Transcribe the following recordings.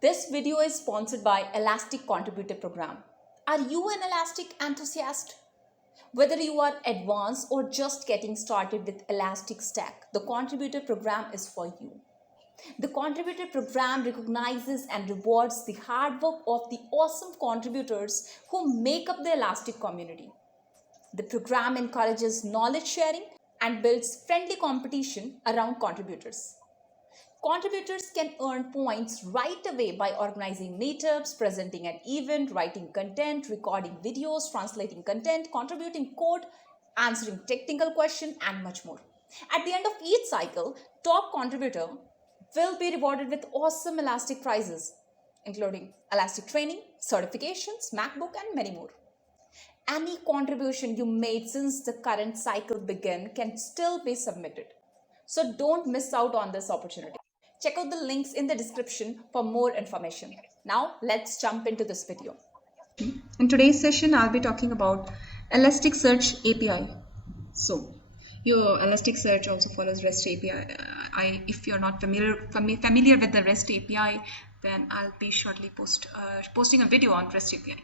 This video is sponsored by Elastic Contributor Program. Are you an Elastic enthusiast? Whether you are advanced or just getting started with Elastic Stack, the Contributor Program is for you. The Contributor Program recognizes and rewards the hard work of the awesome contributors who make up the Elastic community. The program encourages knowledge sharing and builds friendly competition around contributors. Contributors can earn points right away by organizing meetups, presenting an event, writing content, recording videos, translating content, contributing code, answering technical questions, and much more. At the end of each cycle, top contributor will be rewarded with awesome Elastic prizes, including Elastic training, certifications, MacBook, and many more. Any contribution you made since the current cycle began can still be submitted. So don't miss out on this opportunity. Check out the links in the description for more information. Now let's jump into this video. In today's session, I'll be talking about Elasticsearch API. So, your Elasticsearch also follows REST API. If you're not familiar with the REST API, then I'll be shortly posting a video on REST API.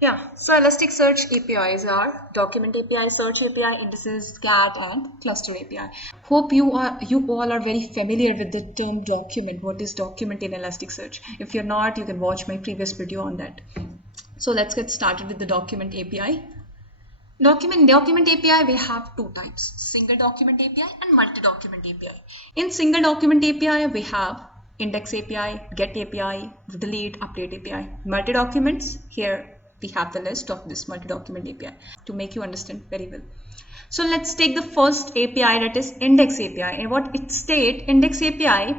Yeah, so Elasticsearch APIs are Document API, Search API, Indices, CAT, and Cluster API. Hope you all are very familiar with the term document. What is document in Elasticsearch? If you're not, you can watch my previous video on that. So let's get started with the Document API. Document API, we have two types: Single Document API and Multi-Document API. In Single Document API, we have Index API, Get API, Delete, Update API. Multi-Documents, here we have the list of this multi-document API to make you understand very well. So let's take the first API, that is Index API. And what it states, Index API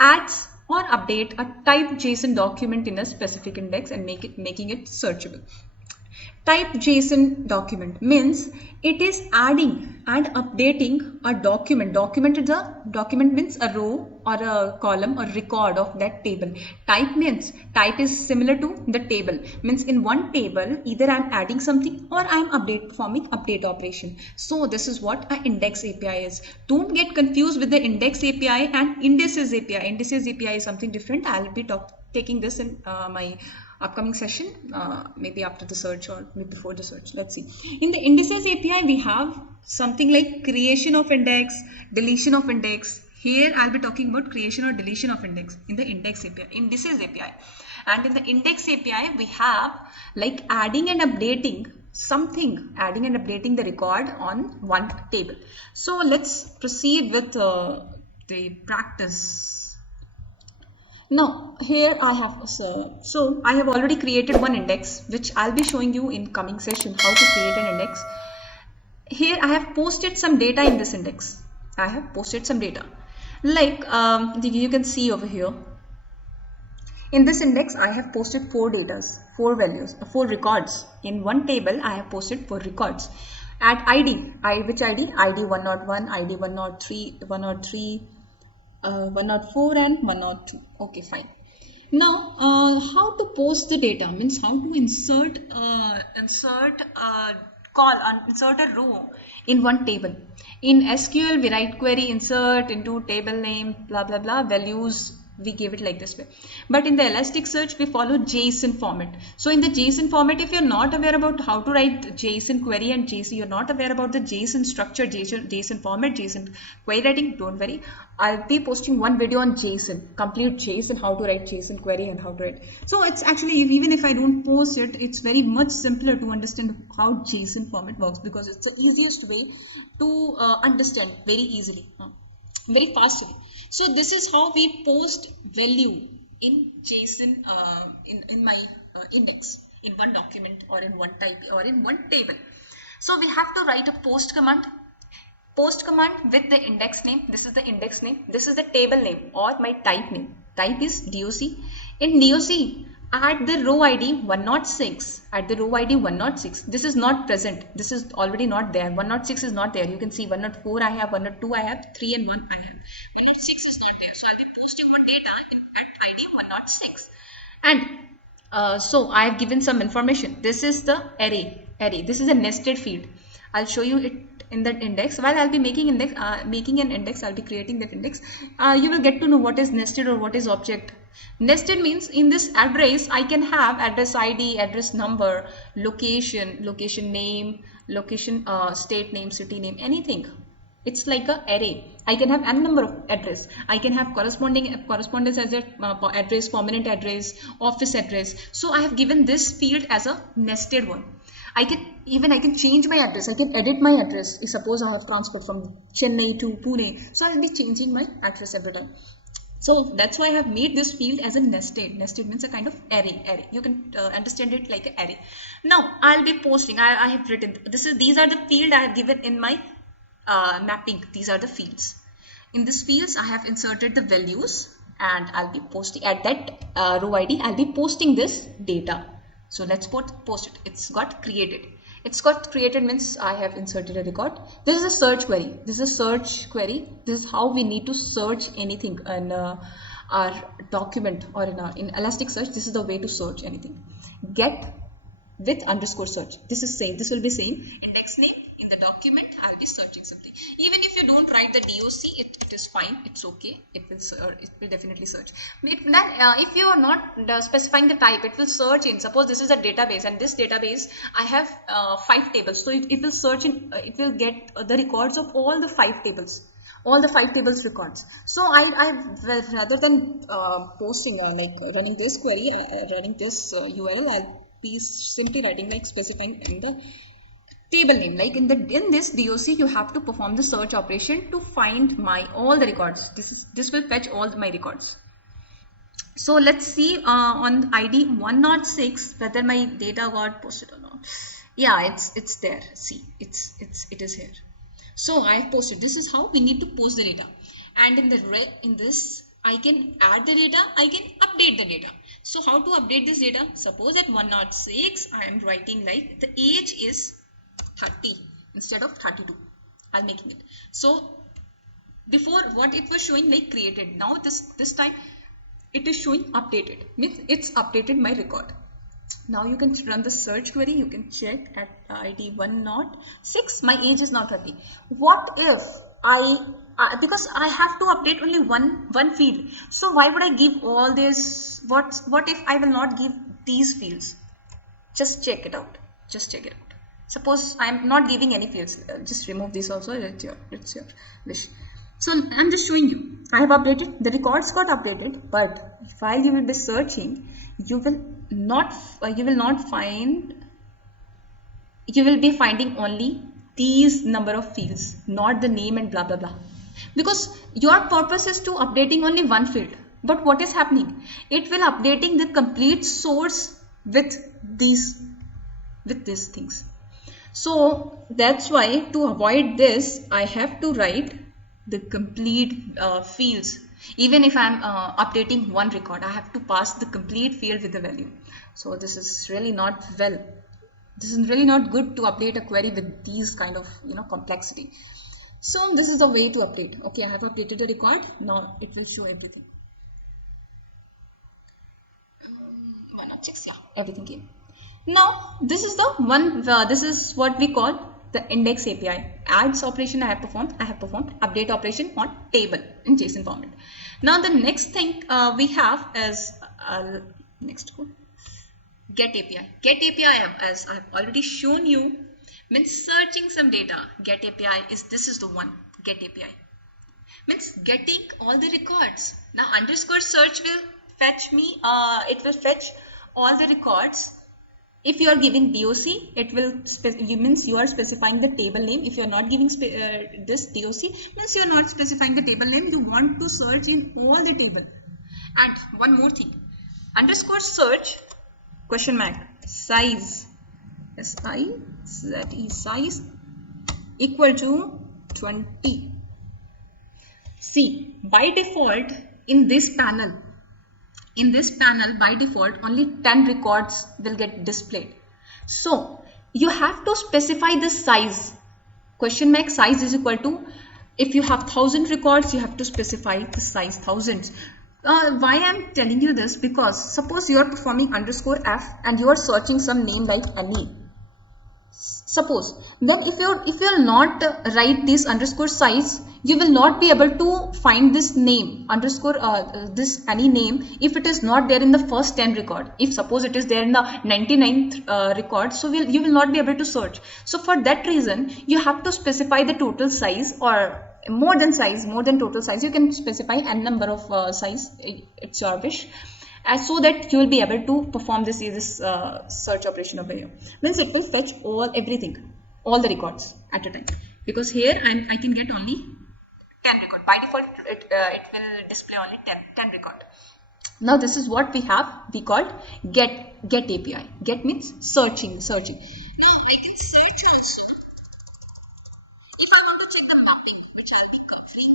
adds or update a type JSON document in a specific index and making it searchable. Type JSON document means it is adding and updating a document. Document means a row or a column or record of that table. Type is similar to the table. Means in one table, either I'm adding something or I'm performing update operation. So this is what an index API is. Don't get confused with the index API and indices API. Indices API is something different. I'll be taking this in my upcoming session, maybe after the search or maybe before the search. Let's see. In the indices API, we have something like creation of index, deletion of index. Here I'll be talking about creation or deletion of index in the index API, indices API. And in the index API, we have like adding and updating something, adding and updating the record on one table. So let's proceed with the practice. Now here I have I have already created one index, which I'll be showing you in coming session how to create an index. Here I have posted some data in this index. I have posted some data like you can see over here. In this index I have posted four records. In one table I have posted 4 records. At which ID? ID 101, ID 103, 104 and 102. Okay, fine. Now how to post the data means how to insert a row in one table. In SQL we write query insert into table name blah blah blah, values we give it like this way. But in the Elasticsearch we follow JSON format. So in the JSON format, if you're not aware about how to write JSON query and JSON, you're not aware about the JSON structure, JSON format, JSON query writing, don't worry. I'll be posting one video on JSON, complete JSON, how to write JSON query and how to write. So it's actually, even if I don't post it, it's very much simpler to understand how JSON format works, because it's the easiest way to understand very easily, very fast way. So this is how we post value in JSON in my index, in one document or in one type or in one table. So we have to write a post command with the index name. This is the index name. This is the table name or my type name. Type is DOC. In DOC, add the row ID 106. At the row ID 106. This is not present. This is already not there. 106 is not there. You can see 104 I have, 102 I have, 3 and 1 I have. 106 is not there. So I'll be posting one data at ID 106. And so I have given some information. This is the array. This is a nested field. I'll show you it in that index. While I'll be making an index, I'll be creating that index. You will get to know what is nested or what is object. Nested means in this address I can have address ID, address number, location, location name, location, state name, city name, anything. It's like a array. I can have n number of address. I can have correspondence as address, permanent address, office address. So I have given this field as a nested one. I can change my address. I can edit my address. Suppose I have transferred from Chennai to Pune, so I'll be changing my address every time. So that's why I have made this field as a nested. Nested means a kind of array. You can understand it like an array. Now I'll be posting. I have written these are the field I have given in my mapping. These are the fields. In these fields I have inserted the values, and I'll be posting at that row ID. I'll be posting this data. So let's post it. It's got created. It's got created means I have inserted a record. This is a search query. This is a search query. This is how we need to search anything in our document or in Elasticsearch. This is the way to search anything. Get with underscore search. This is same. This will be same. Index name. In the document, I'll be searching something. Even if you don't write the DOC, it is fine. It's okay. It will definitely search. If you are not specifying the type, it will search in. Suppose this is a database, and this database I have 5 tables. So it will search in. It will get the records of all the 5 tables. All the 5 tables records. So I rather than posting running this query, running this URL, I'll be simply writing specifying in the table name. Like in this DOC, you have to perform the search operation to find all the records. This will fetch all my records. So let's see on ID 106 whether my data got posted or not. Yeah, it's there. See, it is here. So I have posted. This is how we need to post the data. And in this I can add the data, I can update the data. So how to update this data? Suppose at 106 I am writing like the age is 30 instead of 32. I'll making it. So before what it was showing like created. Now this time it is showing updated. Means it's updated my record. Now you can run the search query. You can check at ID 106. My age is now 30. What if because I have to update only one field. So why would I give all this? What if I will not give these fields? Just check it out. Just check it out. Suppose I am not giving any fields. Just remove this also. It's your wish. So I'm just showing you. I have updated. The records got updated. But while you will be searching, you will be finding only these number of fields, not the name and blah blah blah. Because your purpose is to updating only one field. But what is happening? It will updating the complete source with these things. So that's why to avoid this, I have to write the complete fields. Even if I'm updating one record, I have to pass the complete field with the value. So this is really not well. This is really not good to update a query with these kind of complexity. So this is the way to update. Okay, I have updated a record. Now it will show everything. 106, yeah, everything came. Now this is the one. This is what we call the index API. Adds operation I have performed. Update operation on table in JSON format. Now the next thing we have is next code. Get API. Get API, as I have already shown you, means searching some data. Get API this is the one. Get API means getting all the records. Now underscore search will fetch me. It will fetch all the records. If you are giving DOC, it will means you are specifying the table name. If you are not giving this DOC, means you are not specifying the table name. You want to search in all the table. And one more thing, underscore search question mark size size equal to 20. See, by default in this panel by default only 10 records will get displayed. So you have to specify the size. Question mark size is equal to, if you have 1000 records, you have to specify the size thousands. Why I'm telling you this? Because suppose you are performing underscore F and you are searching some name like Annie. Suppose then if you'll not write this underscore size, you will not be able to find this name underscore this any name if it is not there in the first 10 record. If suppose it is there in the 99th record, so you will not be able to search. So for that reason, you have to specify the total size, or more than total size. You can specify n number of size, it's your wish, so that you will be able to perform this search operation over here. Means it will fetch all the records at a time, because here I can get only 10 record. By default it will display only 10 record. Now this is what we called get API. Get means searching. Now I can search also. If I want to check the mapping, which I'll be covering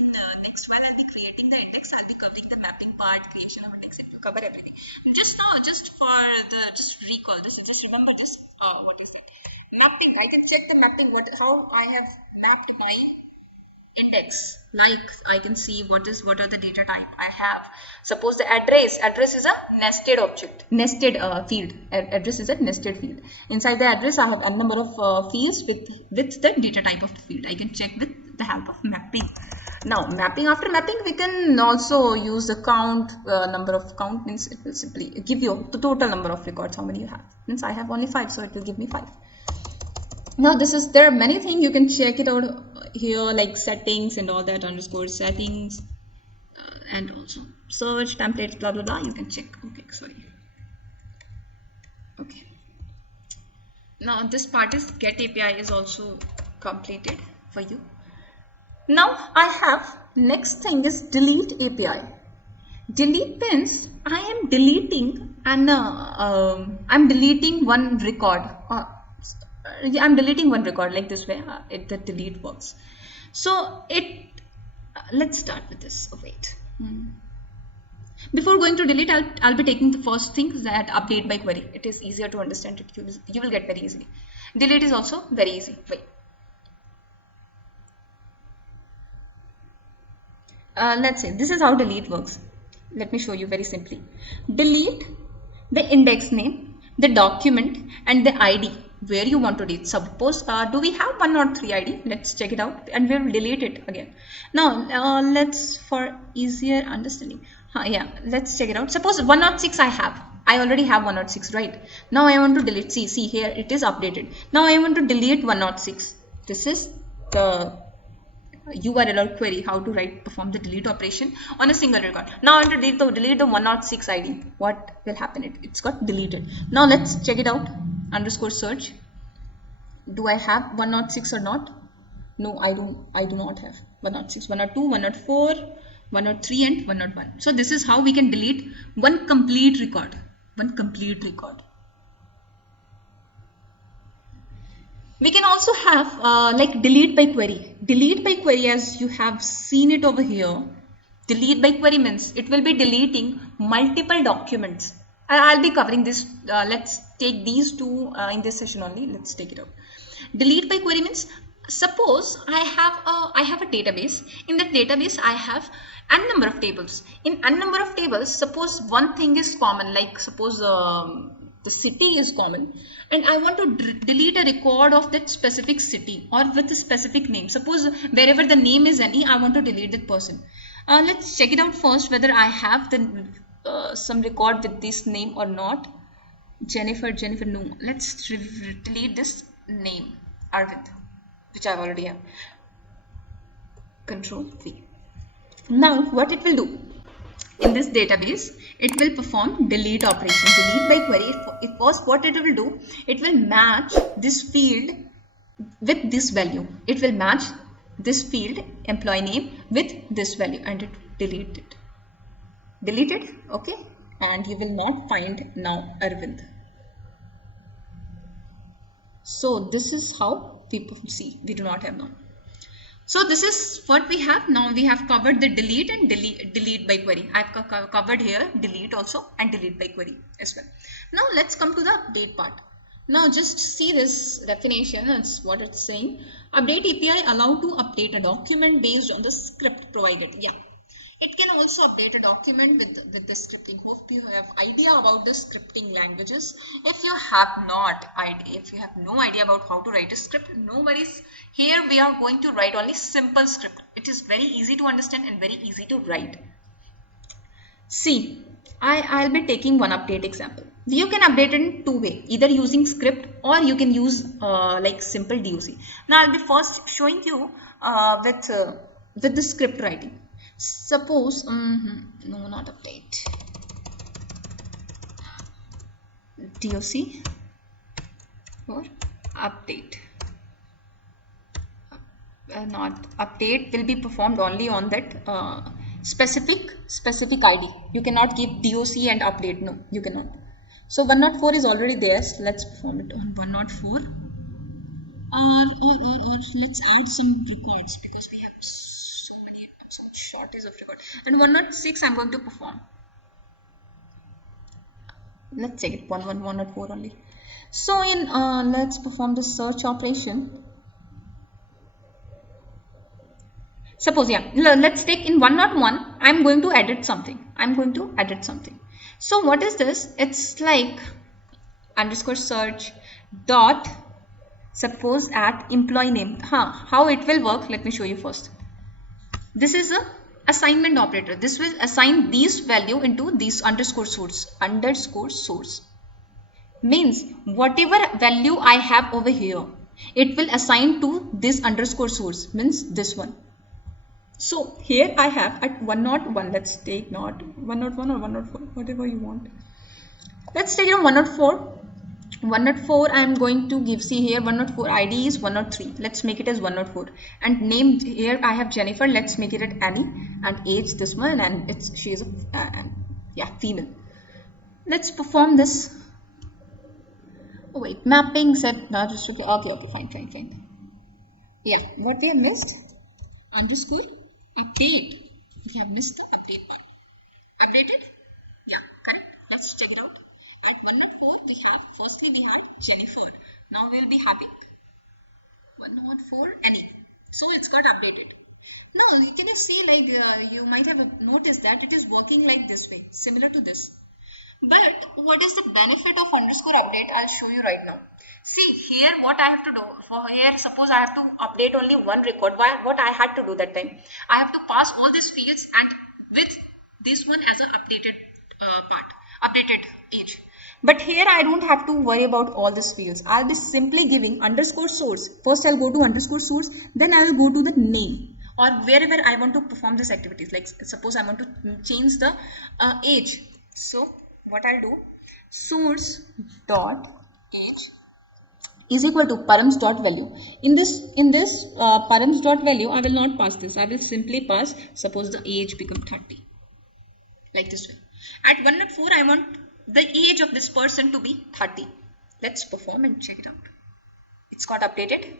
in the next, while I'll be creating the index, I'll be covering the mapping part, creation of index, cover everything. Just remember this. What is it? Mapping. I can check the mapping. How I have mapped my index. Like I can see what are the data type I have. Suppose the address is a nested object, nested field. Address is a nested field. Inside the address I have n number of fields with the data type of the field. I can check with the help of mapping. Now after mapping we can also use the count. Number of count means it will simply give you the total number of records, how many you have. Means I have only 5, so it will give me 5. Now there are many things you can check it out here, like settings and all that, underscore settings, and also search templates, blah blah blah. You can check. Okay. Now this part is get API is also completed for you. Now I have next thing is delete API. Delete means I am deleting I'm deleting one record. I'm deleting one record like this way. The delete works. So let's start with this. Wait. Before going to delete, I'll be taking the first thing, that update by query. It is easier to understand it. You will get very easily. Delete is also very easy. Wait. Let's say this is how delete works. Let me show you very simply. Delete the index name, the document, and the ID where you want to delete. Suppose do we have 103 ID? Let's check it out, and we'll delete it again. Now let's, for easier understanding, let's check it out. Suppose 106 I already have 106, right? Now I want to delete. See here it is updated. Now I want to delete 106. This is the URL or query, how to perform the delete operation on a single record. Now I want to delete the 106 ID. What will happen? It's got deleted. Now let's check it out. Underscore search. Do I have 106 or not? No, I do not have 106, 102, 104, 103 and 101. So this is how we can delete one complete record. We can also have delete by query. Delete by query, as you have seen it over here. Delete by query means it will be deleting multiple documents. I'll be covering this. Let's take these two in this session only. Let's take it out. Delete by query means, suppose I have a database. In that database I have n number of tables. In n number of tables, suppose one thing is common, like suppose the city is common, and I want to delete a record of that specific city or with a specific name. Suppose wherever the name is any, I want to delete that person. Let's check it out first whether I have some record with this name or not. Jennifer, no. Let's delete this name, Arvind, which I already have. Control V. Now what it will do? In this database, it will perform delete operation. Delete by query. First, what it will do? It will match this field with this value. It will match this field, employee name, with this value, and it delete it. Deleted, okay, and you will not find now Arvind. So this is how people see. We do not have now. So this is what we have. Now we have covered the delete and delete by query. I have covered here delete also and delete by query as well. Now let's come to the update part. Now just see this definition. That's what it's saying. Update API allow to update a document based on the script provided. Yeah. It can also update a document with the scripting. Hope you have idea about the scripting languages. If you have no idea about how to write a script, no worries. Here we are going to write only simple script. It is very easy to understand and very easy to write. See, I'll be taking one update example. You can update it in two ways, either using script or you can use like simple DOC. Now I'll be first showing you with the script writing. Suppose, no, not update. DOC or update. Not update will be performed only on that specific ID. You cannot give DOC and update. No, you cannot. So 104 is already there. So let's perform it on 104. Or let's add some records because we have so many shortage of records. And 106 I'm going to perform. Let's check it 104 only. So in let's perform the search operation. Suppose, yeah, let's take in 101, I'm going to edit something. So what is this? It's like underscore search dot suppose at employee name. How it will work? Let me show you first. This is a assignment operator. This will assign these value into these underscore source. Means whatever value I have over here, it will assign to this underscore source, means this one. So here I have at 101, let's take not 101 or 104, whatever you want. Let's take it 104. 104 I am going to give, see here 104 ID is 103. Let's make it as 104. And name here I have Jennifer. Let's make it at Annie. And age this one, and she is a female. Let's perform this. Oh wait, mapping set, no, just okay, fine. Yeah, what we have missed? Underscore update. We have missed the update part. Updated? Yeah, correct. Let's check it out. At 104 we have, firstly we had Jennifer. Now we'll be having 104 Annie. So it's got updated. Now you can see, like you might have noticed that it is working like this way, similar to this. But what is the benefit of underscore update? I'll show you right now. See here what I have to do. For here, suppose I have to update only one record. What I had to do that time? I have to pass all these fields and with this one as an updated updated age. But here I don't have to worry about all these fields. I'll be simply giving underscore source. First I'll go to underscore source. Then I will go to the name or wherever I want to perform these activities. Like suppose I want to change the age. So what I'll do, source dot age is equal to params dot value. In this params dot value, I will not pass this. I will simply pass, suppose the age become 30, like this way. At 104, I want the age of this person to be 30. Let's perform and check it out. It's got updated.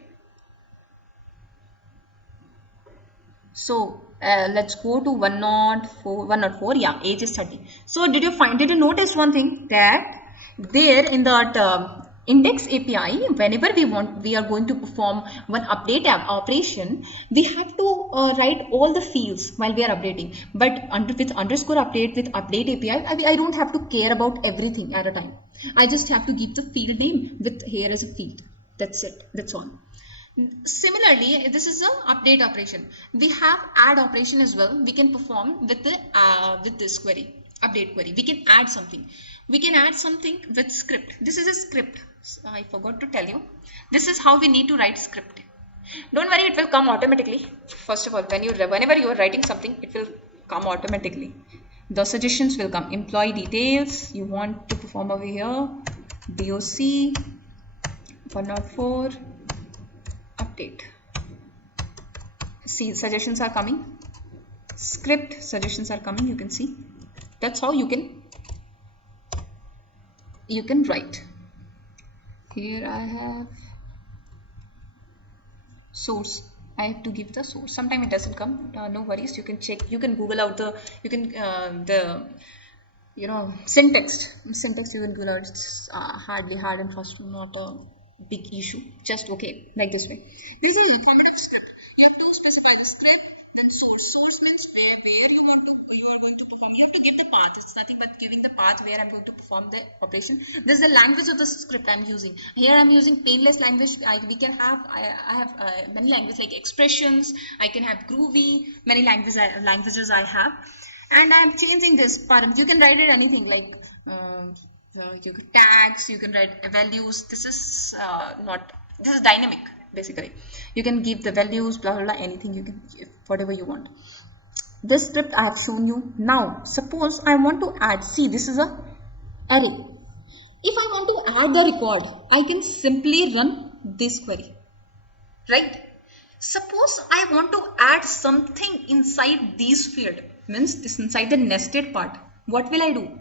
So let's go to 104. Yeah, age is 30. So did you notice one thing, that there in that index API, whenever we are going to perform one update operation, we have to write all the fields while we are updating. But with underscore update, with update API, I don't have to care about everything at a time. I just have to give the field name with here as a field. That's it. That's all. Similarly, this is an update operation. We have add operation as well. We can perform with the with this query, update query. We can add something. We can add something with script. This is a script. I forgot to tell you. This is how we need to write script. Don't worry, it will come automatically. First of all, whenever you are writing something, it will come automatically. The suggestions will come. Employee details. You want to perform over here. DOC 104. Update. See, suggestions are coming. Script suggestions are coming. You can see. That's how you can write. Here I have source. I have to give the source. Sometimes it doesn't come. No worries. You can check. You can Google out the. You can syntax. Syntax you can Google out. It's hardly hard and fast. Not a big issue. Just okay, like this way. This is a format of script. You have to specify the script, Then source means where you are going to perform. You have to give the path. It's nothing but giving the path where I'm going to perform the operation. This is the language of the script I'm using. Here I'm using painless language. I have many languages like expressions. I can have groovy. Many languages I have, and I'm changing this params. You can write it anything like you can tags. You can write values. This is not. This is dynamic. Basically, you can give the values, blah blah blah, anything you can, whatever you want. This script I have shown you. Now suppose I want to add, see, this is a array. If I want to add the record, I can simply run this query, right? Suppose I want to add something inside these field, means this inside the nested part. What will I do?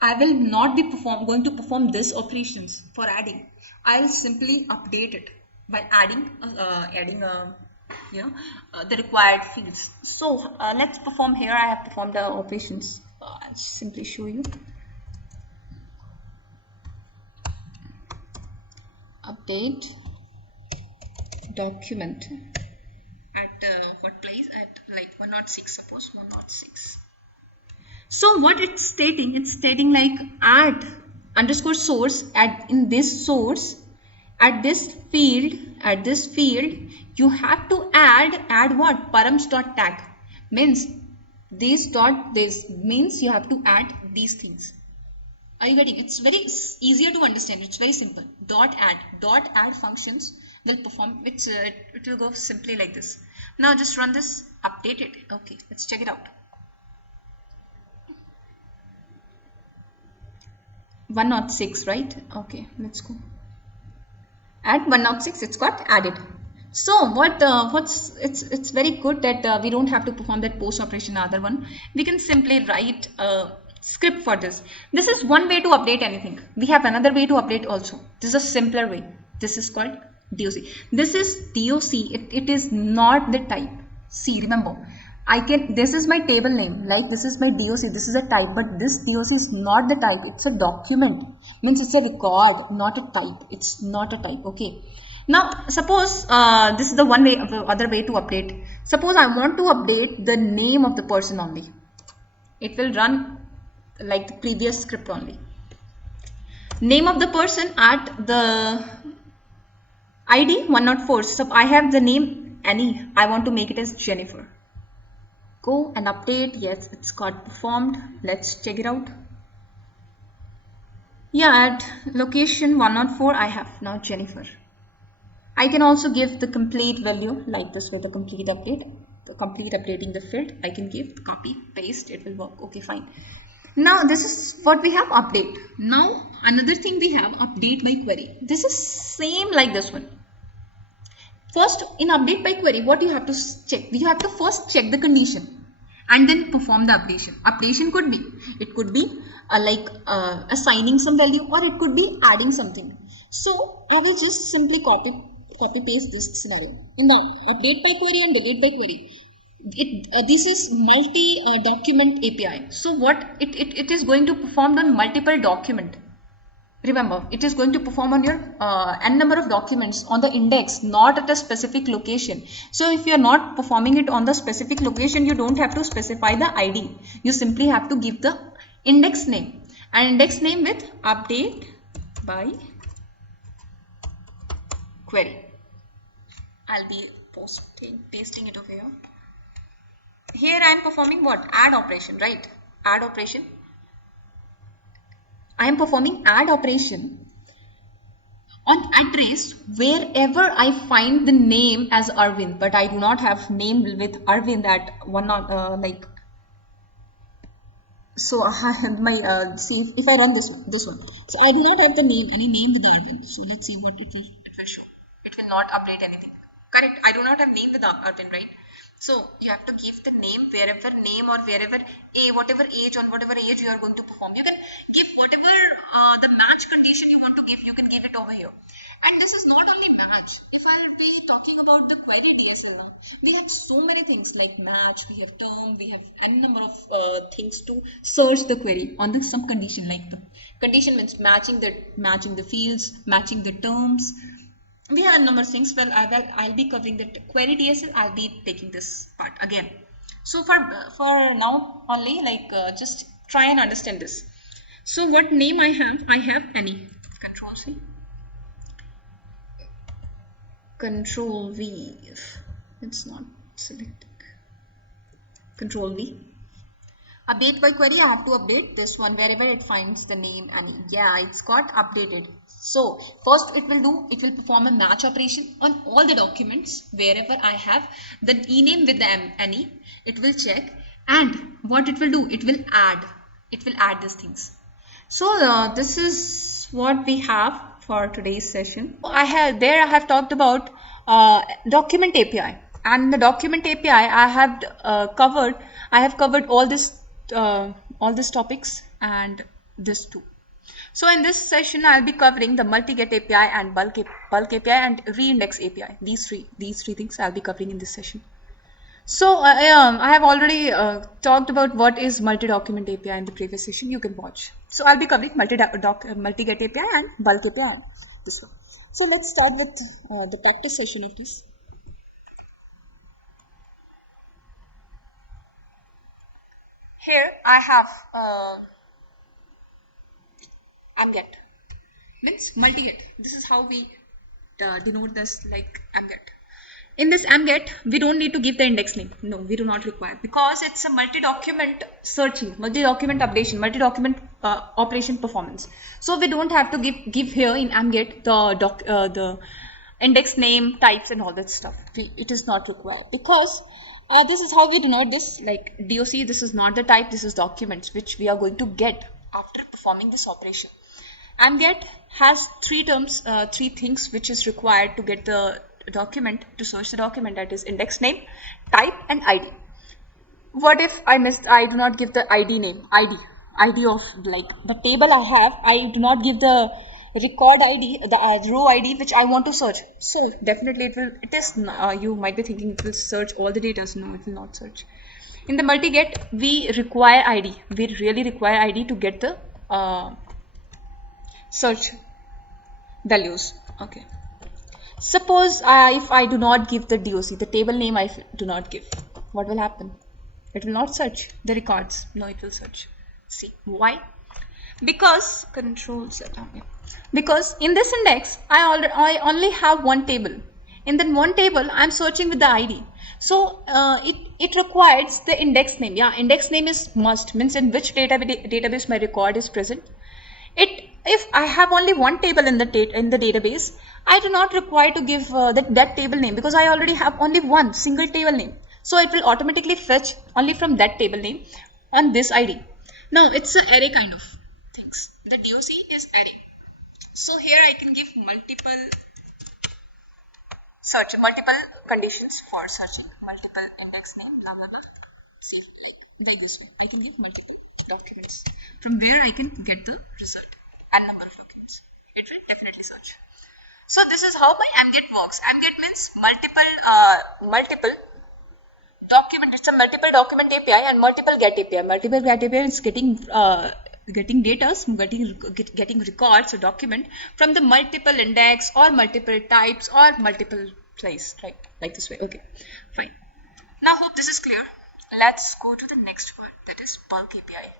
I will not be going to perform this operations for adding. I will simply update it by adding the required fields. So let's perform here. I have performed the operations. I'll simply show you. Update document at what place? At like 106, suppose 106. So what it's stating like add underscore source in this source. At this field, you have to add what? Params.tag means this means you have to add these things. Are you getting? It's very easier to understand. It's very simple. Dot add functions will perform. It will go simply like this. Now just run this, update it. Okay, let's check it out. 106, right? Okay, let's go. At 106 it's got added. So it's very good that we don't have to perform that post operation other one. We can simply write a script for this. This is one way to update anything. We have another way to update also. This is a simpler way. This is called DOC. This is DOC. It is not the type. See, remember, this is my table name, like this is my DOC, this is a type, but this DOC is not the type, it's a document, means it's a record, not a type. It's not a type. Okay, now suppose this is the other way to update. Suppose I want to update the name of the person only. It will run like the previous script only. Name of the person at the ID 104. So I have the name Annie, I want to make it as Jennifer. Go and update. Yes, it's got performed. Let's check it out. Yeah, at location 104 I have now Jennifer. I can also give the complete value like this way, the complete update, the complete updating the field. I can give copy, paste, it will work. Okay, fine. Now this is what we have, update. Now another thing we have, update by query. This is same like this one. First, in update by query, what you have to check? You have to first check the condition and then perform the updation. Updation could be assigning some value, or it could be adding something. So I will just simply copy paste this scenario. Now update by query and delete by query. This is multi document API. So what it is going to perform on multiple document. Remember, it is going to perform on your n number of documents on the index, not at a specific location. So if you are not performing it on the specific location, you don't have to specify the ID. You simply have to give the index name, and index name with update by query. I'll be pasting it over here. Here I am performing what? Add operation, right? Add operation. I am performing add operation on address wherever I find the name as Arvind, but I do not have name with Arvind at one like. So see if I run this one, so I do not have any name with Arvind. So let's see what it will show. It will not update anything. Correct. I do not have name with Arvind, right? So you have to give the name whatever age, on whatever age you are going to perform. You can give whatever the match condition you want to give, you can give it over here. And this is not only match. If I'll be talking about the query DSL now, we have so many things like match, we have term, we have n number of things to search the query on some condition. Like the condition means matching the fields, matching the terms, we have a number of things. Well, I'll be covering the query DSL. I'll be taking this part again. So for now only, like just try and understand this. So what name I have any. Control C, Control V. It's not selected. Control V. Update by query. I have to update this one wherever it finds the name any. Yeah, it's got updated. So first it will perform a match operation on all the documents wherever I have the ename with the any. It will check, and what it will do, it will add these things. So this is what we have for today's session. I have talked about document API, and the document API I have covered all these topics and this too. So in this session I'll be covering the multi-get API and bulk API and reindex API. These three things I'll be covering in this session. So I have already talked about what is multi-document API in the previous session. You can watch. So I'll be covering multi-get API and bulk API, this one. So let's start with the practice session of this. Here I have amget, means multi-get. This is how we denote this, like amget. In this amget, we don't need to give the index name. No, we do not require, because it's a multi-document searching, multi-document updation, multi-document operation performance. So we don't have to give here in amget the index name, types, and all that stuff. It is not required, because this is how we denote this, like DOC. This is not the type. This is documents which we are going to get after performing this operation. Amget has three things which is required to get the document, to search the document, that is index name, type, and ID. What if I do not give the ID name, ID of, like, the table I have, I do not give the record ID, the row ID which I want to search. So definitely you might be thinking it will search all the data. No, it will not search. In the multi-get, we require ID. We really require ID to get the search values. Okay. Suppose if I do not give the DOC, the table name I do not give, what will happen? It will not search the records. No, it will search. See why? Because because in this index I only have one table. In that one table I'm searching with the ID. So it requires the index name. Yeah, index name is must, means in which database my record is present. If I have only one table in the database, I do not require to give that table name, because I already have only one single table name. So it will automatically fetch only from that table name on this ID. Now it's an array kind of things. The DOC is array. So here I can give multiple conditions for searching, multiple index name, blah blah blah. See, like this way, I can give multiple documents from where I can get the result and number of documents. It will definitely search. So this is how my amget works. Amget means multiple document. It's a multiple document API and multiple get API. Multiple get API is getting data, getting records or document from the multiple index or multiple types or multiple place, right? Like this way. Okay, fine. Now hope this is clear. Let's go to the next part, that is bulk API.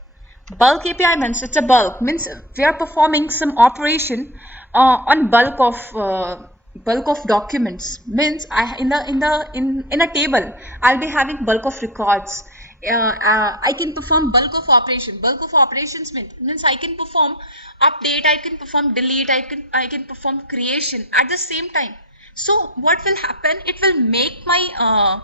Bulk API means it's a bulk, means we are performing some operation on bulk of documents. Means in a table I'll be having bulk of records. I can perform bulk of operation. Bulk of operations means I can perform update, I can perform delete, I can perform creation at the same time. So what will happen? It will make my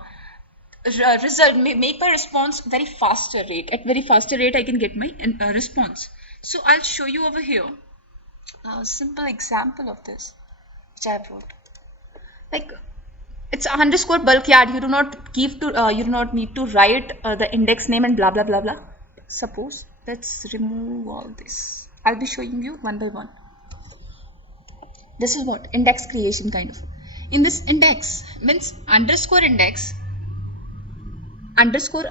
make my response very faster rate. At very faster rate I can get my response. So I'll show you over here a simple example of this which I have wrote. Like, it's a underscore bulk. Yeah, you do not need to write the index name and blah blah blah blah. Suppose let's remove all this. I'll be showing you one by one. This is what index creation kind of. In this index means underscore index. Underscore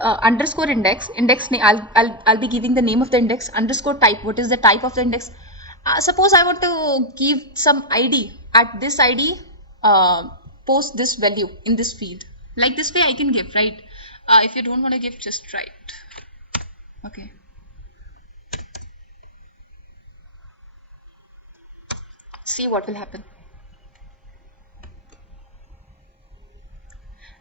index name. I'll be giving the name of the index. Underscore type. What is the type of the index? Suppose I want to give some ID. At this ID post this value in this field. Like this way I can give, right? If you don't want to give, just write. Okay. See what will happen.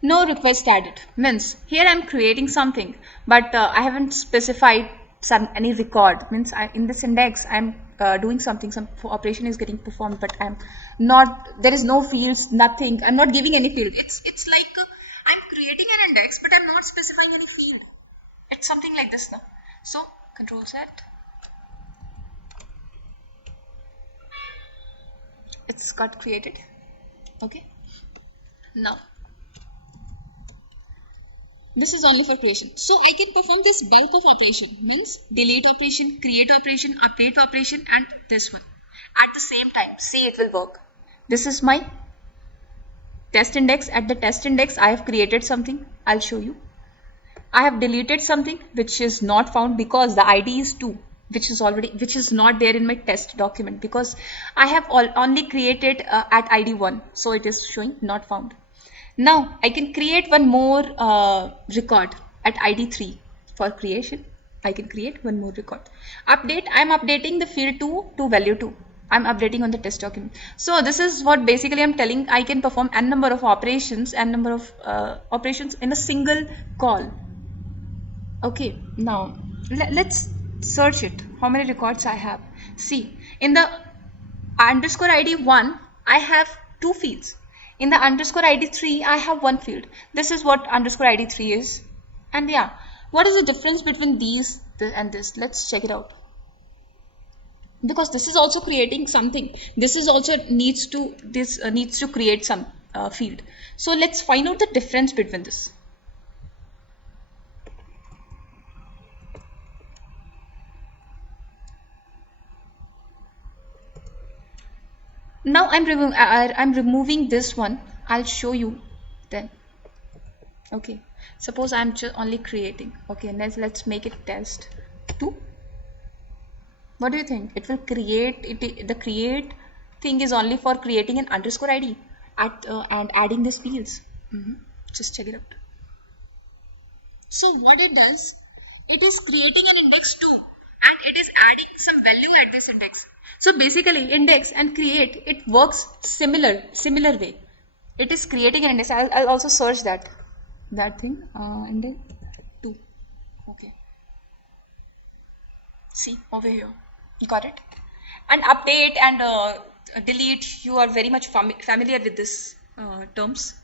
No request added. Means here I'm creating something, but I haven't specified any record. Means in this index I'm doing something, some operation is getting performed, but I'm not, there is no fields, nothing. I'm not giving any field. It's like I'm creating an index, but I'm not specifying any field. It's something like this now. So Control Z. It's got created. Okay. Now this is only for creation. So I can perform this bulk of operation, means delete operation, create operation, update operation, and this one at the same time. See, it will work. This is my test index. At the test index, I have created something. I'll show you. I have deleted something which is not found because the ID is 2, which is not there in my test document, because I have only created at ID 1. So it is showing not found. Now I can create one more record at ID 3 for creation. I can create one more record. Update, I'm updating the field 2 to value 2. I'm updating on the test document. So this is what basically I'm telling. I can perform n number of operations, operations in a single call. Okay, now let's search it. How many records I have? See, in the underscore ID 1, I have 2 fields. In the underscore ID 3, I have 1 field. This is what underscore ID 3 is. And yeah, what is the difference between these and this? Let's check it out. Because this is also creating something. This is also needs to create some field. So let's find out the difference between this. Now I'm removing this one. I'll show you then. Okay, suppose I'm just only creating. Okay, let's make it test 2. What do you think? It will create it. The create thing is only for creating an underscore ID and adding these fields. Just check it out. So what it does, it is creating an index 2 and it is adding some value at this index. So basically index and create, it works similar way. It is creating an index. I'll also search that thing index 2. Okay. See over here, you got it. And update and delete, you are very much familiar with this terms.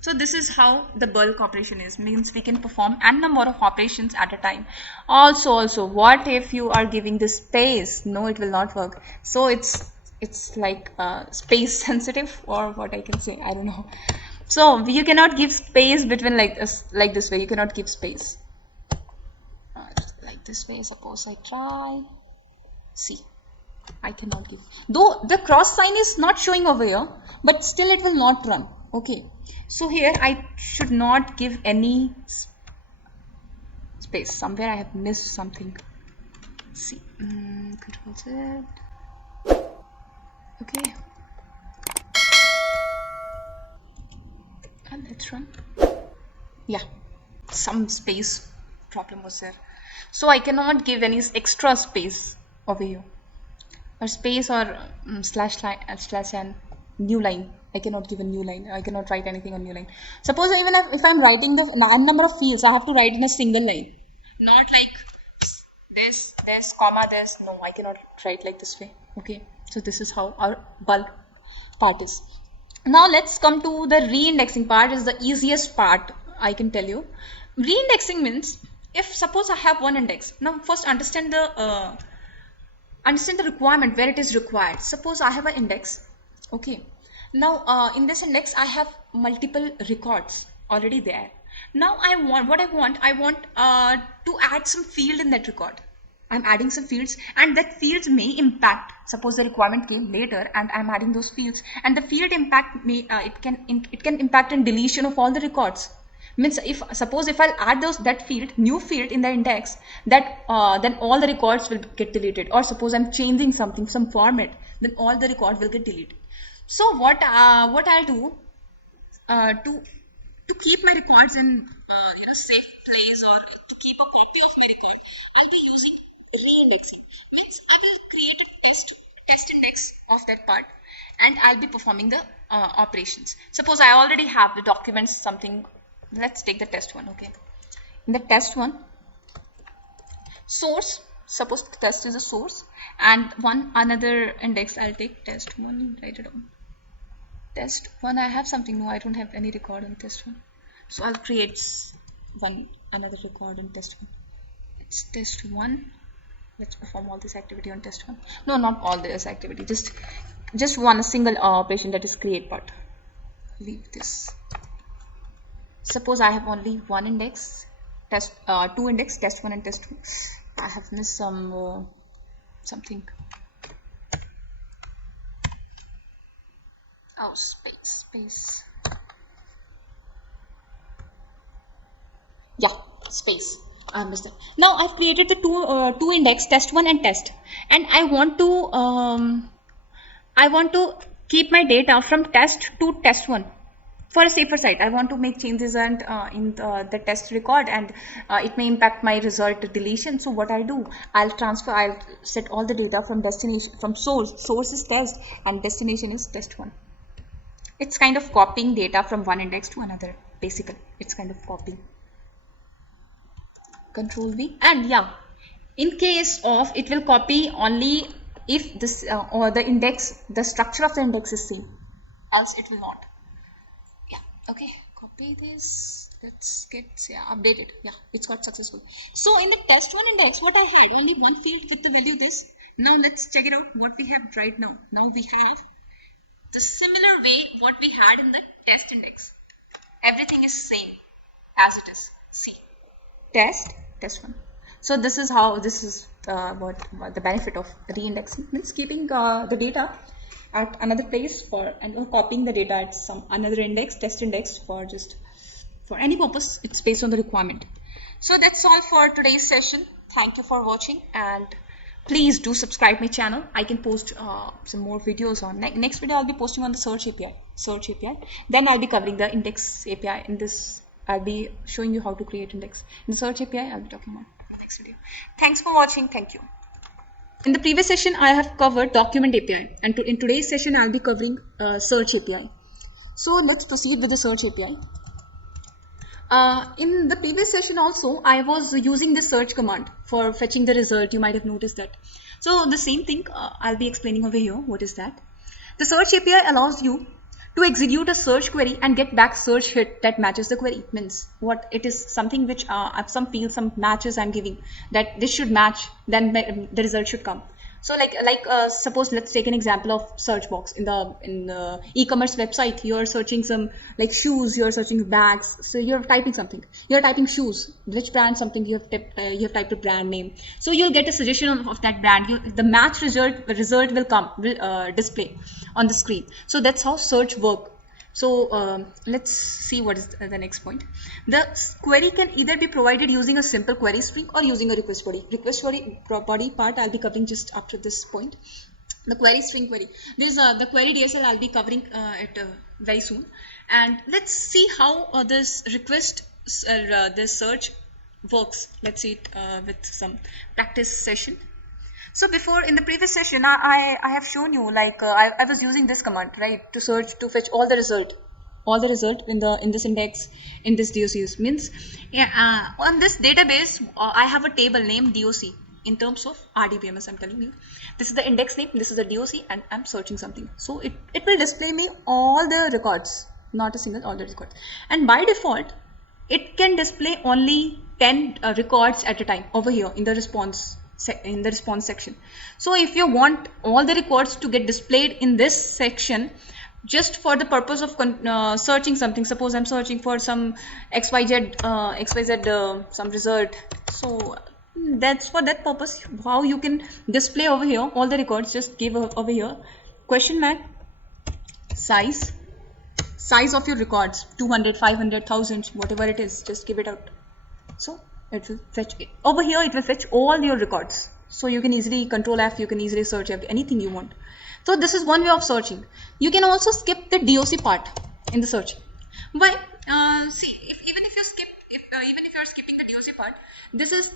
So this is how the bulk operation is. Means we can perform n number of operations at a time. Also, what if you are giving this space? No, it will not work. So it's like space sensitive, or what I can say, I don't know. So you cannot give space between like this way. You cannot give space like this way. Suppose I try. See, I cannot give. Though the cross sign is not showing over here, but still it will not run. Okay, so here I should not give any space. Somewhere I have missed something. See, Control Z. Okay, and let's run. Yeah, some space problem was there. So I cannot give any extra space over here, or space, or slash n new line. I cannot give a new line. I cannot write anything on new line. Suppose even if I'm writing the n number of fields, I have to write in a single line. Not like this, comma, this. No, I cannot write like this way. Okay. So this is how our bulk part is. Now let's come to the reindexing part. Is the easiest part, I can tell you. Reindexing means, if suppose I have one index. Now first understand the requirement, where it is required. Suppose I have an index. Okay. Now in this index I have multiple records already there. Now I want to add some field in that record. I'm adding some fields, and that fields may impact. Suppose the requirement came later and I'm adding those fields, and the field impact may it can impact in deletion of all the records. Means suppose if I'll add new field in the index, that then all the records will get deleted. Or suppose I'm changing something, some format, then all the record will get deleted. So what I'll do to keep my records in safe place, or to keep a copy of my record, I'll be using reindexing. Means I will create a test index of that part, and I'll be performing the operations. Suppose I already have the documents something. Let's take the test one. Okay, in the test one, source, suppose the test is a source, and another index, I'll take test one, write it down. Test one, I have something. No, I don't have any record on test one, so I'll create another record on test one. It's test one. Let's perform all this activity on test one. No, not all this activity, just one single operation, that is create part. Leave this. Suppose I have only one index, two index, test one and test two. I have missed something. Oh, space. Yeah, space. I missed that. Now I've created the two index, test one and test, and I want to keep my data from test to test one. For a safer side, I want to make changes and in the test record, and it may impact my result deletion. So what I do, I'll set all the data from destination, from source is test and destination is test one. It's kind of copying data from one index to another. Basically, it's kind of copying. Control V, and yeah, in case of, it will copy only if this or the index, the structure of the index is same, else it will not. Yeah, okay, copy this. Let's get updated. Yeah, it's got successful. So in the test one index, what I had, only one field with the value this. Now let's check it out what we have right now. Now we have the similar way what we had in the test index. Everything is same as it is. See, test one. So this is what the benefit of reindexing means, keeping the data at another place and copying the data at some another index, test index, for any purpose. It's based on the requirement. So that's all for today's session. Thank you for watching, and please do subscribe my channel. I can post some more videos on next video. I'll be posting on the search API. Then I'll be covering the index API. In this, I'll be showing you how to create index. In the search API, I'll be talking about next video. Thanks for watching. Thank you. In the previous session, I have covered document API, and in today's session, I'll be covering search API. So let's proceed with the search API. In the previous session also, I was using the search command for fetching the result. You might have noticed that. So the same thing I'll be explaining over here. What is that? The search API allows you to execute a search query and get back search hit that matches the query. Means what it is, something which some fields, some matches I'm giving, that this should match, then the result should come. So suppose let's take an example of search box in the e-commerce website. You're searching some like shoes, you're searching bags. So you're typing something. You're typing shoes. Which brand? Something you have typed a brand name. So you'll get a suggestion of that brand. The match result will display on the screen. So that's how search work. So let's see what is the next point. The query can either be provided using a simple query string or using a request body. Request body part I'll be covering just after this point. The query string query. This the query DSL I'll be covering it very soon. And let's see how this request this search works. Let's see it with some practice session. So before, in the previous session, I have shown you I was using this command, right, to fetch all the result in this index, in this DOC. Means on this database I have a table named DOC in terms of RDBMS. I'm telling you, this is the index name, this is the DOC, and I'm searching something. So it will display me all the records, not a single, all the records. And by default, it can display only 10 records at a time over here in the response section. So if you want all the records to get displayed in this section, just for the purpose of searching something, suppose I'm searching for some XYZ some result, so that's for that purpose. How you can display over here all the records, just give over here question mark size of your records, 200, 500, 1000, whatever it is, just give it out. So it will fetch it. Over here it will fetch all your records. So you can easily control F, you can easily search anything you want. So this is one way of searching. You can also skip the DOC part in the search. Why? See, even if you skip, even if you are skipping the DOC part, this is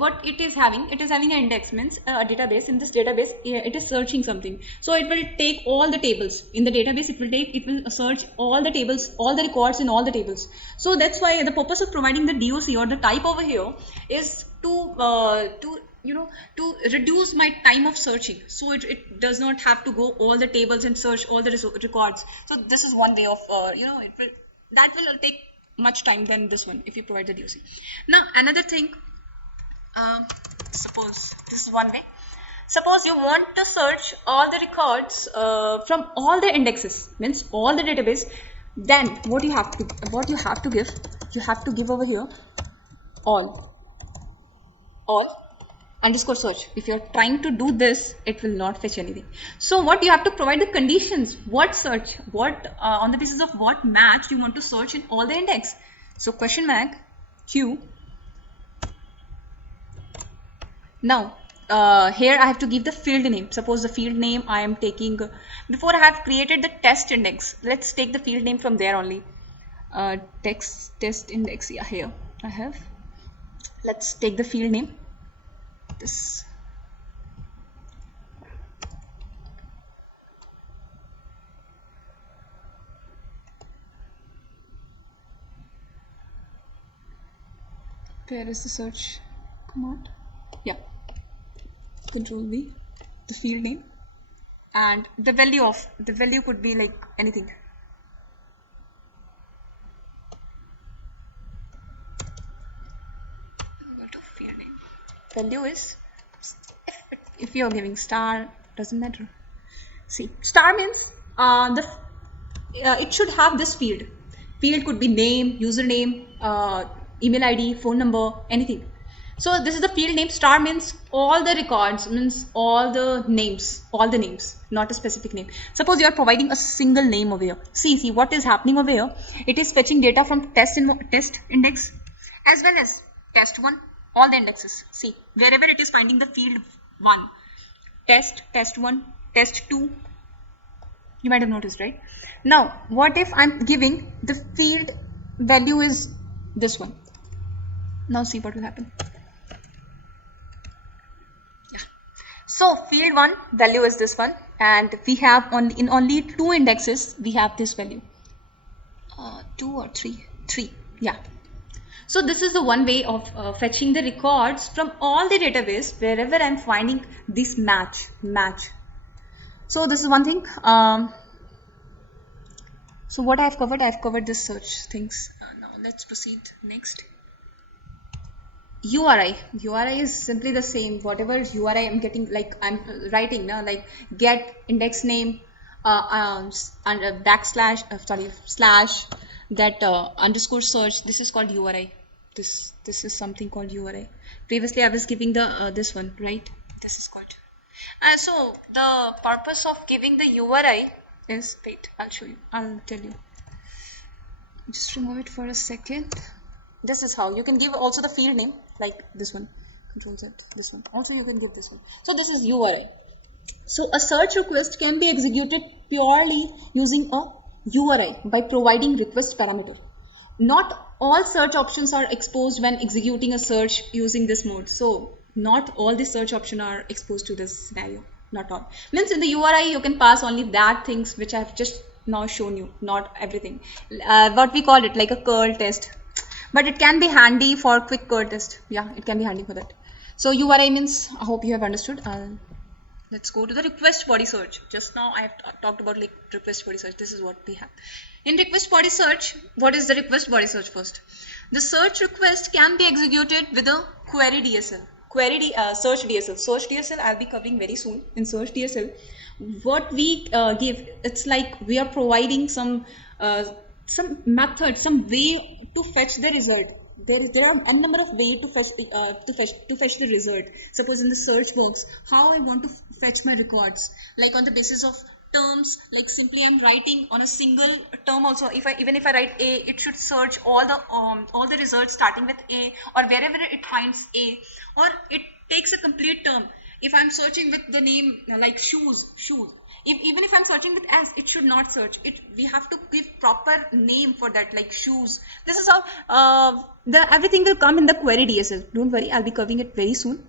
what it is having. It is having an index, means a database. In this database, it is searching something. So it will take all the tables in the database. It will search all the tables, all the records in all the tables. So that's why the purpose of providing the DOC or the type over here is to to reduce my time of searching, so it does not have to go all the tables and search all the records. So this is one way of that will take much time than this one if you provide the DOC. Now another thing, suppose this is one way. Suppose you want to search all the records from all the indexes, means all the database. Then what you have to give, you have to give over here all underscore search. If you're trying to do this, it will not fetch anything. So what you have to provide the conditions, what search, what on the basis of what match you want to search in all the index. So question mark Q. Now here I have to give the field name. Suppose the field name I am taking, before I have created the test index, let's take the field name from there only. Test index, yeah, here I have. Let's take the field name, this. Where is the search command? Yeah, Control V, the field name, and the value could be like anything. Go to field name. Value is, if you are giving star, doesn't matter. See, star means it should have this field. Field could be name, username, email ID, phone number, anything. So this is the field name. Star means all the records, means all the names, not a specific name. Suppose you are providing a single name over here. See what is happening over here. It is fetching data from test index as well as test 1, all the indexes. See, wherever it is finding the field 1, test 1, test 2, you might have noticed, right? Now what if I'm giving the field value is this one? Now see what will happen. Yeah, so field 1 value is this one, and we have only 2 indexes we have this value, 2 or 3, yeah. So this is the one way of fetching the records from all the database wherever I'm finding this match. So this is one thing. So what I've covered this search things. Now let's proceed next. URI is simply the same. Whatever URI I'm getting, like I'm writing now, like get index name and slash that underscore search. This is called URI. This is something called URI. Previously I was giving the this one, right? This is called. So the purpose of giving the URI is, wait, I'll show you. I'll tell you. Just remove it for a second. This is how you can give also the field name, like this one. Control Z, this one. Also you can give this one. So this is URI. So a search request can be executed purely using a URI by providing request parameter. Not all search options are exposed when executing a search using this mode. So not all the search options are exposed to this scenario. Not all. Means in the URI you can pass only that things which I have just now shown you, not everything. What we call it, like a curl test. But it can be handy for quick curl test. Yeah, it can be handy for that. So URI means, I hope you have understood. Let's go to the request body search. Just now I have talked about like request body search. This is what we have. In request body search, what is the request body search first? The search request can be executed with a query DSL. Search DSL. Search DSL I'll be covering very soon. In search DSL, what we give, it's like we are providing some method, some way to fetch the result. There are a number of ways to fetch the result. Suppose in the search box, how I want to fetch my records, like on the basis of terms, like simply I'm writing on a single term also. Even if I write A, it should search all the results starting with A, or wherever it finds A, or it takes a complete term. If I'm searching with the name like shoes, Even if I'm searching with S, it should not search it. We have to give proper name for that, like shoes. This is how the everything will come in the query DSL. Don't worry, I'll be covering it very soon.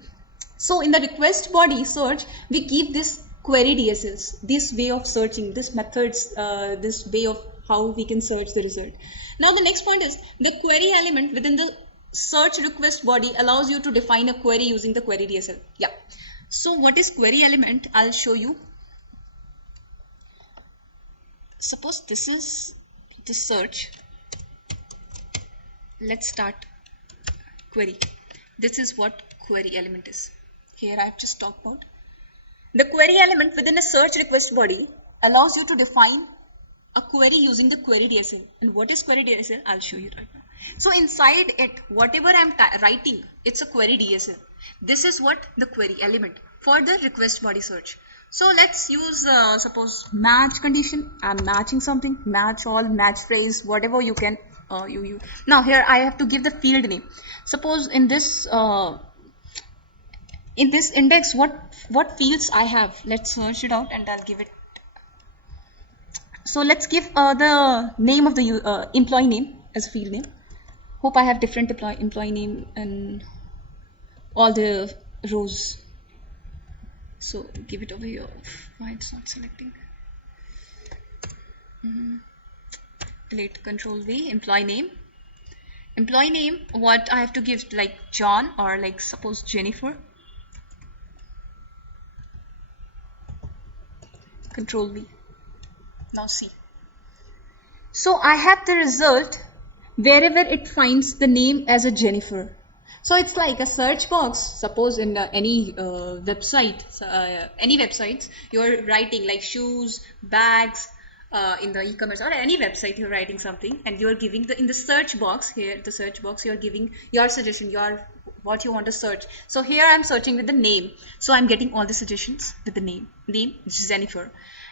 So in the request body search, we give this query DSLs, this way of searching, this methods, this way of how we can search the result. Now the next point is the query element within the search request body allows you to define a query using the query DSL. Yeah. So what is query element? I'll show you. Suppose this is the search. Let's start query. This is what query element is. Here I have just talked about. The query element within a search request body allows you to define a query using the query DSL. And what is query DSL? I'll show you right now. So inside it, whatever I'm writing, it's a query DSL. This is what the query element for the request body search. So let's use suppose match condition. I'm matching something, match all, match phrase, whatever you can. Now here I have to give the field name. Suppose in this index, what fields I have. Let's search it out and I'll give it. So let's give the name of the employee name as a field name. Hope I have different employee name and all the rows. So give it over here. Why it's not selecting? Delete, Control V, employee name. Employee name, what I have to give, like John or like suppose Jennifer. Control V. Now see. So I have the result wherever it finds the name as a Jennifer. So it's like a search box. Suppose in any website, any websites, you're writing like shoes, bags, in the e-commerce or any website, you're writing something and you're giving in the search box here, the search box, you're giving your suggestion, what you want to search. So here I'm searching with the name. So I'm getting all the suggestions with the name Jennifer.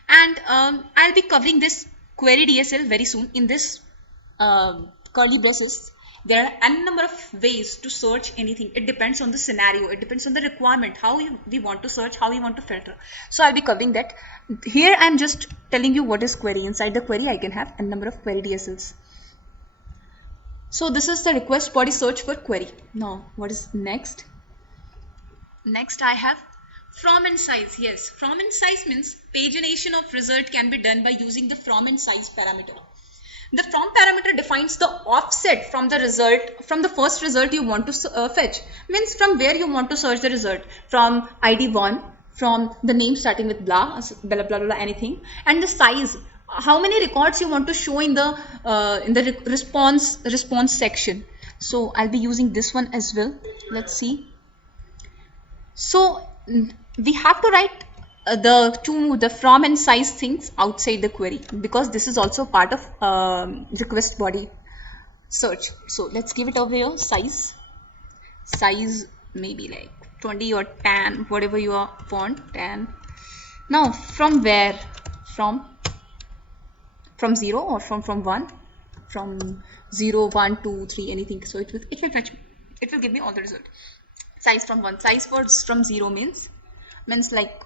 And I'll be covering this query DSL very soon. In this curly braces, there are n number of ways to search anything. It depends on the scenario. It depends on the requirement, how we want to search, how we want to filter. So I'll be covering that. Here I'm just telling you what is query. Inside the query, I can have n number of query DSLs. So this is the request body search for query. Now, what is next? Next I have from and size. Yes, from and size means pagination of result can be done by using the from and size parameter. The from parameter defines the offset from the result, from the first result you want to fetch. Means from where you want to search the result. From ID 1, from the name starting with blah, blah, blah, blah, anything. And the size, how many records you want to show in the response section. So I'll be using this one as well. Let's see. So we have to write the from and size things outside the query, because this is also part of request body search. So let's give it over here. Size maybe like 20 or 10, whatever you want. 10. Now from where? From 0 or from 1? From 0, 1, 2, 3, anything. So it will fetch me. It will give me all the result. Size from 1. Size from 0 means like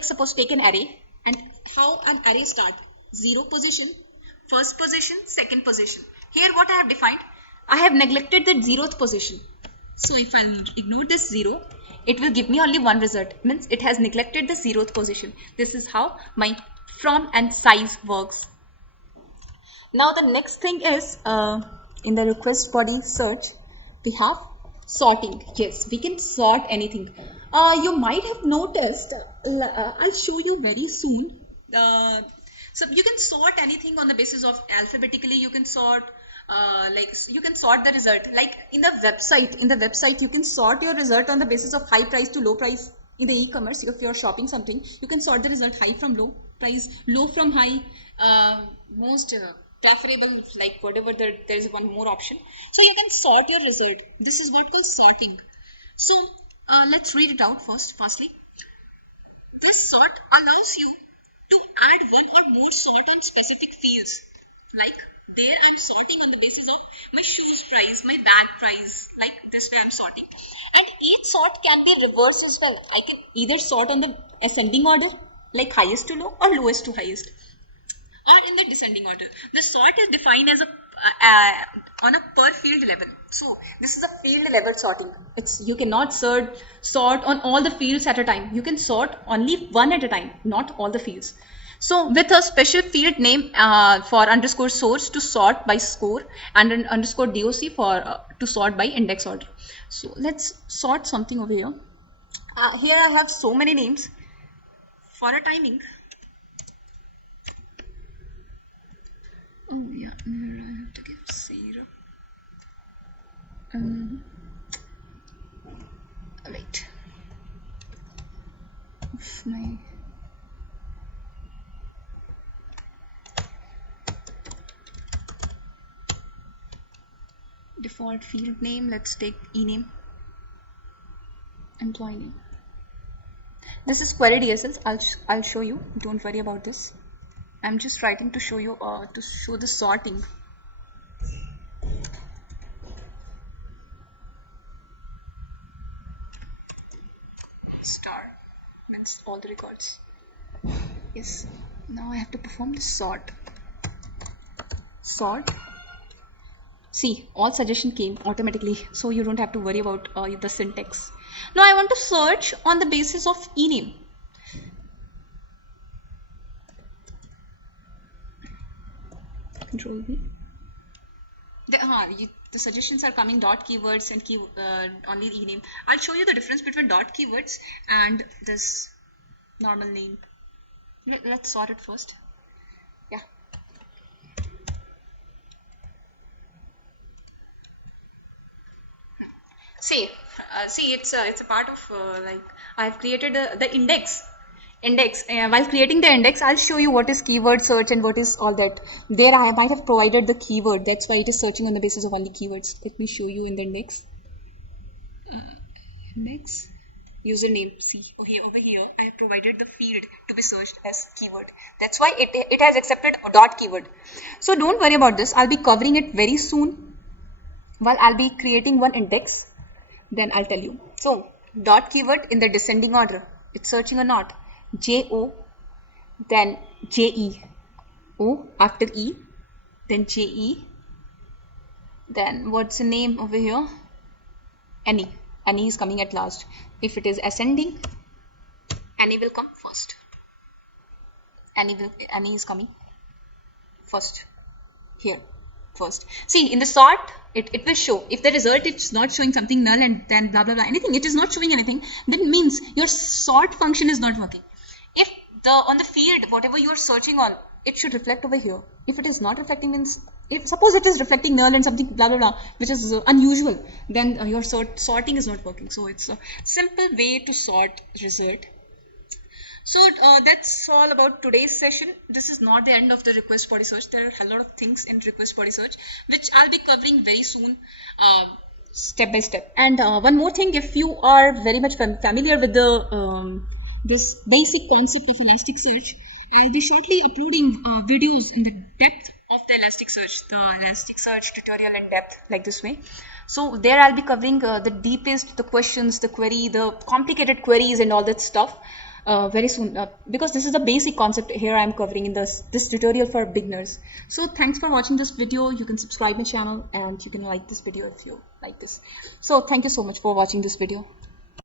suppose take an array, and how an array start? 0 position, first position, second position. Here what I have defined, I have neglected the 0th position. So if I ignore this 0, it will give me only one result. Means it has neglected the 0th position. This is how my from and size works. Now the next thing is in the request body search, we have sorting. Yes, we can sort anything. You might have noticed, I'll show you very soon. So you can sort anything on the basis of alphabetically. You can sort you can sort the result. Like in the website you can sort your result on the basis of high price to low price. In the e-commerce, if you're shopping something, you can sort the result high from low price, low from high, most preferable, like whatever, there is one more option. So you can sort your result. This is what called sorting. So let's read it out firstly. This sort allows you to add one or more sort on specific fields. Like there I'm sorting on the basis of my shoes price, my bag price, like this way I'm sorting. And each sort can be reversed as well. I can either sort on the ascending order like highest to low or lowest to highest, or in the descending order. The sort is defined as a on a per field level. So this is a field level sorting. You cannot sort on all the fields at a time. You can sort only one at a time, not all the fields. So with a special field name for underscore source to sort by score, and an underscore doc for to sort by index order. So let's sort something over here. Here I have so many names for a timing. Oh yeah, here I have to give 0. Wait. My default field name, let's take ename, employee name. This is query DSL. I'll show you. Don't worry about this. I'm just writing to show you to show the sorting. Star means all the records. Yes. Now I have to perform the sort. Sort. See, all suggestion came automatically, so you don't have to worry about the syntax. Now I want to search on the basis of ename. Control V. The suggestions are coming dot keywords and only ename. I'll show you the difference between dot keywords and this normal name. Let's sort it first. Yeah. See, it's a part of like I've created the index. While creating the index, I'll show you what is keyword search and what is all that. There I might have provided the keyword. That's why it is searching on the basis of only keywords. Let me show you in the index. Index username. See over here I have provided the field to be searched as keyword. That's why it has accepted a dot keyword. So don't worry about this. I'll be covering it very soon. While I'll be creating one index, then I'll tell you. So dot keyword in the descending order. It's searching or not. JO, then JE, O after E, then JE, then what's the name over here? NE. NE is coming at last. If it is ascending, NE will come first. NE is coming first here first. See, in the sort, it will show. If the result is not showing something null and then blah blah blah anything, it is not showing anything, then means your sort function is not working. If on the field whatever you are searching on, it should reflect over here. If it is not reflecting, means suppose it is reflecting null and something blah blah blah, which is unusual, then your sorting is not working. So it's a simple way to sort result. So that's all about today's session. This is not the end of the request body search. There are a lot of things in request body search which I'll be covering very soon, step by step. And one more thing, if you are very much familiar with the this basic concept of Elasticsearch, I'll be shortly uploading videos in the depth of the Elasticsearch tutorial in depth, like this way. So there I'll be covering the deepest, the questions, the query, the complicated queries and all that stuff very soon, because this is the basic concept here I'm covering in this tutorial for beginners. So thanks for watching this video. You can subscribe my channel and you can like this video if you like this. So thank you so much for watching this video.